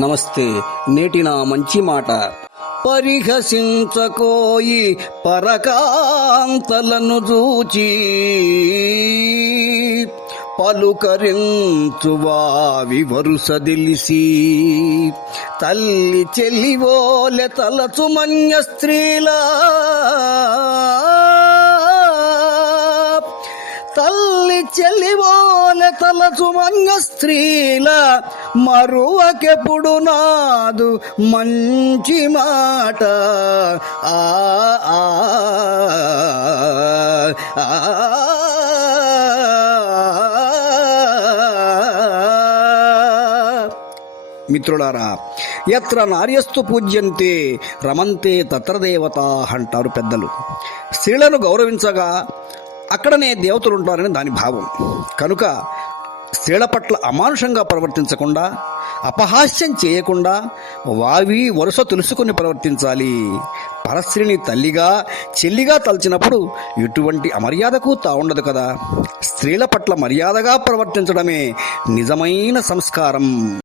నమస్తే నేటి నా మంచి మాట. పరిహసించకోయి పరకాంతలను చూచి పలుకరించువావి వరుస తెలిసి తల్లి చెల్లివోలె తలచుమన్య స్త్రీలా తల్లి చెల్లివో తలచు మంగ స్త్రీల మరువకెప్పుడు నాదు మంచి మాట. ఆ ఆ, ఆ, మిత్రులారా ఎత్ర నార్యస్తు పూజ్యంతే రమంతే తత్ర దేవత అంటారు పెద్దలు. స్త్రీలను గౌరవించగా అక్కడనే దేవతలు ఉంటారని దాని భావం. కనుక స్త్రీల పట్ల అమానుషంగా ప్రవర్తించకుండా అపహాస్యం చేయకుండా వావి వరుస తెలుసుకుని ప్రవర్తించాలి. పరస్త్రీని తల్లిగా చెల్లిగా తలచినప్పుడు ఎటువంటి అమర్యాదకు తావుండదు కదా. స్త్రీల పట్ల మర్యాదగా ప్రవర్తించడమే నిజమైన సంస్కారం.